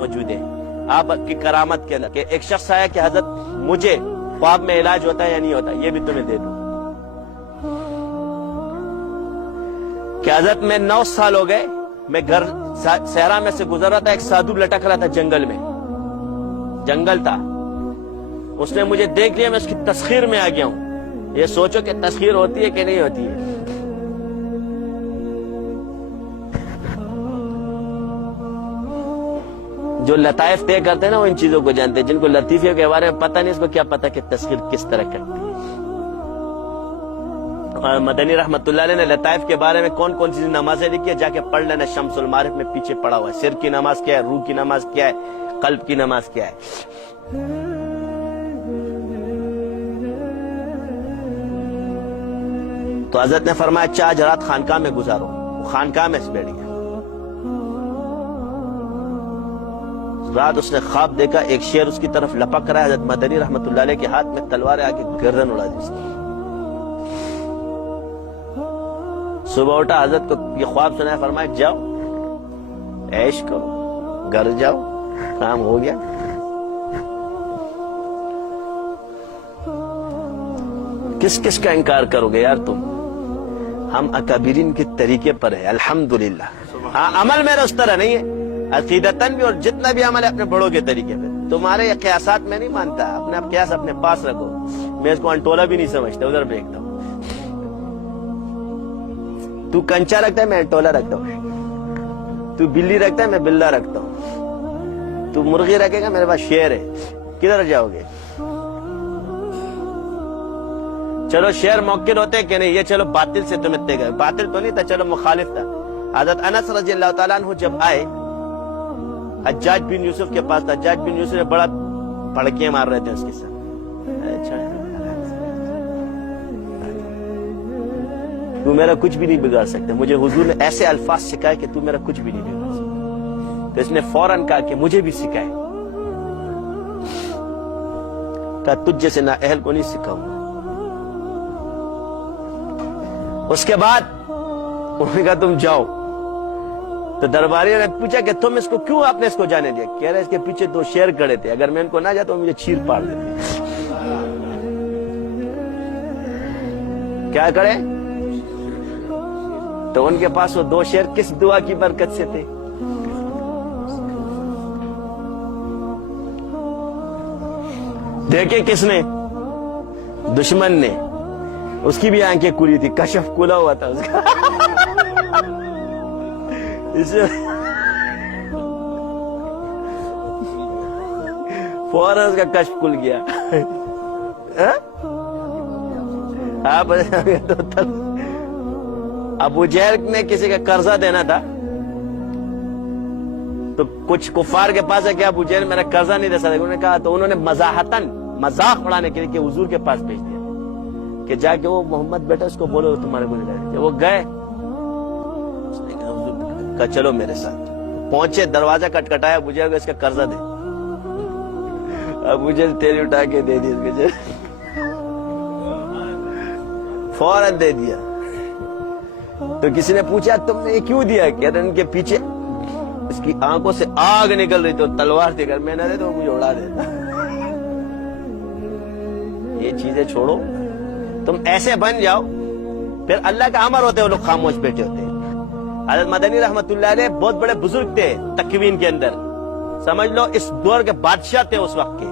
موجود ہے آپ کی کرامت کے اندر کہ ایک شخص آیا کہ حضرت مجھے خواب میں علاج ہوتا ہے یا نہیں ہوتا، یہ بھی تمہیں دے دوں کہ حضرت میں 9 سال ہو گئے، میں گھر صحرا میں سے گزر رہا تھا، ایک سادھو لٹک رہا تھا جنگل میں، جنگل تھا، اس نے مجھے دیکھ لیا، میں اس کی تسخیر میں آ گیا ہوں۔ یہ سوچو کہ تسخیر ہوتی ہے کہ نہیں ہوتی ہے۔ جو لطائف طے کرتے ہیں نا وہ ان چیزوں کو جانتے ہیں، جن کو لطیفیوں کے بارے میں پتہ نہیں، اس کو کیا پتہ کہ تسخیر کس طرح کرتی ہے۔ اور مدنی رحمت اللہ علیہ نے لطائف کے بارے میں کون کون سی نمازیں لکھی ہے، جا کے پڑھ لینا، شمس المعارف میں پیچھے پڑا ہوا ہے۔ سر کی نماز کیا ہے، روح کی نماز کیا ہے، قلب کی نماز کیا ہے۔ تو حضرت نے فرمایا اچھا آج رات خانقاہ میں گزارو، خانقاہ میں بیٹھ گیا۔ رات اس نے خواب دیکھا، ایک شیر اس کی طرف لپک رہا ہے، حضرت مدنی رحمت اللہ علیہ کے ہاتھ میں تلوار آ کے گردن اڑا دی اس کی۔ صبح اٹھا، حضرت کو یہ خواب سنایا، فرمایا جاؤ عیش کرو، گھر جاؤ، کام ہو گیا۔ کس کس کا انکار کرو گے یار تم؟ ہم اکابرین کے طریقے پر ہیں الحمدللہ۔ ہاں عمل میرا اس طرح نہیں ہے، عقیدتاً بھی، اور جتنا بھی عمل ہے اپنے بڑوں کے طریقے پہ۔ تمہارے یہ قیاسات میں نہیں مانتا، اپنے آپ قیاس اپنے پاس رکھو۔ میں اس کو انٹولا بھی نہیں سمجھتا، ادھر پھینکتا ہوں۔ تو کنچا رکھتا ہے، میں انٹولا رکھتا ہوں۔ تو بلی رکھتا ہے، میں بلا رکھتا ہوں۔ تو مرغی رکھے گا، میرے پاس شیر ہے۔ کدھر جاؤ گے؟ چلو شیر موکل ہوتے کہ نہیں، یہ چلو باطل سے تم اتنے گئے، باطل تو نہیں تھا، چلو مخالف تھا۔ حضرت انس رضی اللہ تعالیٰ عنہ جب آئے حجاج بن یوسف کے پاس، حجاج بن یوسف نے بڑا پھڑکیاں مار رہے تھے اس کے ساتھ۔ تو میرا کچھ بھی نہیں بگاڑ سکتا، مجھے حضور نے ایسے الفاظ سکھائے کہ تو میرا کچھ بھی نہیں بگاڑ سکتا۔ تو اس نے فوراً کہا کہ مجھے بھی سکھائے، کہا تجھ جیسے نااہل کو نہیں سکھاؤں۔ اس کے بعد انہوں نے کہا تم جاؤ۔ تو درباریوں نے پوچھا کہ تم اس کو کیوں آپ نے اس کو جانے دیا؟ کہہ رہے اس کے پیچھے 2 شیر کھڑے تھے، اگر میں ان کو نہ جاتا مجھے چیر پاڑ دیتے۔ کیا کھڑے؟ تو ان کے پاس وہ 2 شیر کس دعا کی برکت سے تھے؟ دیکھے کس نے؟ دشمن نے۔ اس کی بھی آنکھیں کھلی تھی، کشف کھلا ہوا تھا اس کا۔ فوراً اس کا کشف کھل گیا۔ ابو جہل نے کسی کا قرضہ دینا تھا، تو کچھ کفار کے پاس ہے کہ ابو جہل میرا قرضہ نہیں دے سکتا، انہوں نے کہا، تو انہوں نے مزاحتاً مذاق اڑانے کے لیے کہ حضور کے پاس بھیج دیا کہ جا کے وہ محمد بیٹا اس کو بولو تمہارے کو نہیں لائے۔ جب وہ گئے، اس نے کہا چلو میرے ساتھ۔ پہنچے، دروازہ کٹکھٹایا، ابو جہل کو اس کا قرضہ دے۔ ابو جہل تیری اٹھا کے دے دی اس کو، فوراً دے دیا۔ تو کسی نے پوچھا تم نے یہ کیوں دیا؟ کہتے ان کے پیچھے اس کی آنکھوں سے آگ نکل رہی، تو تلوار تھی، اگر میں نہ دے تو مجھے اڑا دیتا۔ یہ چیزیں چھوڑو، تم ایسے بن جاؤ، پھر اللہ کا امر ہوتے وہ لوگ خاموش بیٹھے ہوتے ہیں۔ حضرت مدنی رحمت اللہ علیہ بہت بڑے بزرگ تھے تکوین کے اندر، سمجھ لو اس دور کے بادشاہ تھے اس وقت کے،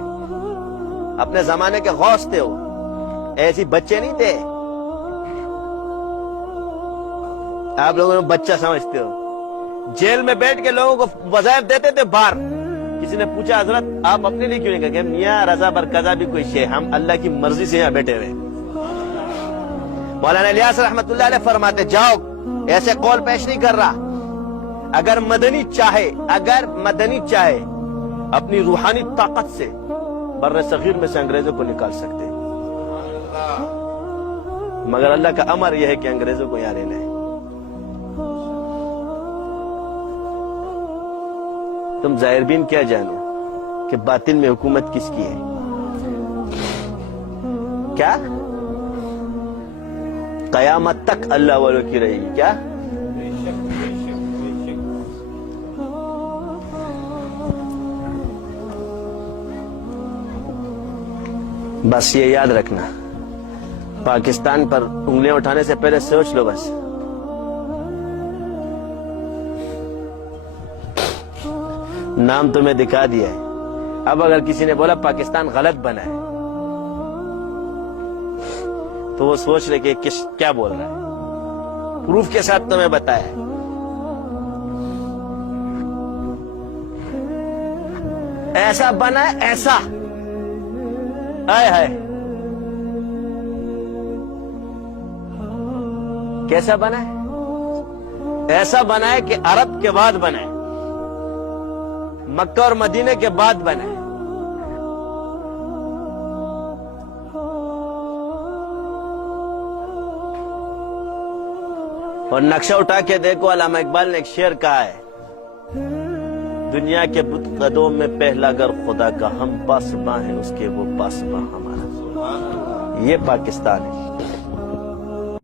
اپنے زمانے کے غوث تھے وہ، ایسی بچے نہیں تھے آپ لوگوں نے بچہ سمجھتے ہو۔ جیل میں بیٹھ کے لوگوں کو وظائف دیتے تھے باہر۔ کسی نے پوچھا حضرت آپ اپنے لیے کیوں نہیں؟ کہ میاں رضا برقضا بھی کوئی شے، ہم اللہ کی مرضی سے یہاں بیٹھے ہوئے۔ مولانا الیاس رحمت اللہ علیہ فرماتے جاؤ، ایسے قول پیش نہیں کر رہا، اگر مدنی چاہے اپنی روحانی طاقت سے بر صغیر میں سے انگریزوں کو نکال سکتے، مگر اللہ کا امر یہ ہے کہ انگریزوں کو یہاں لینا ہے۔ تم ظاہر بین کیا جانو کہ باطن میں حکومت کس کی ہے؟ کیا قیامت تک اللہ والوں کی رہے گی؟ کیا بس یہ یاد رکھنا، پاکستان پر انگلیاں اٹھانے سے پہلے سوچ لو بس۔ نام تمہیں دکھا دیا ہے، اب اگر کسی نے بولا پاکستان غلط بنا ہے تو وہ سوچ لے کہ کیا بول رہا ہے، پروف کے ساتھ تمہیں بتایا ہے۔ ایسا بنا ہے، ایسا آئے ہائے، کیسا بنا ہے؟ ایسا بنا ہے کہ عرب کے بعد بنا ہے، مکہ اور مدینے کے بعد بنا ہے۔ اور نقشہ اٹھا کے دیکھو، علامہ اقبال نے ایک شعر کہا ہے، دنیا کے بت قدوں میں پہلا گر خدا کا، ہم پاسباں ہیں اس کے، وہ پاسباں ہمارا۔ یہ پاکستان ہے۔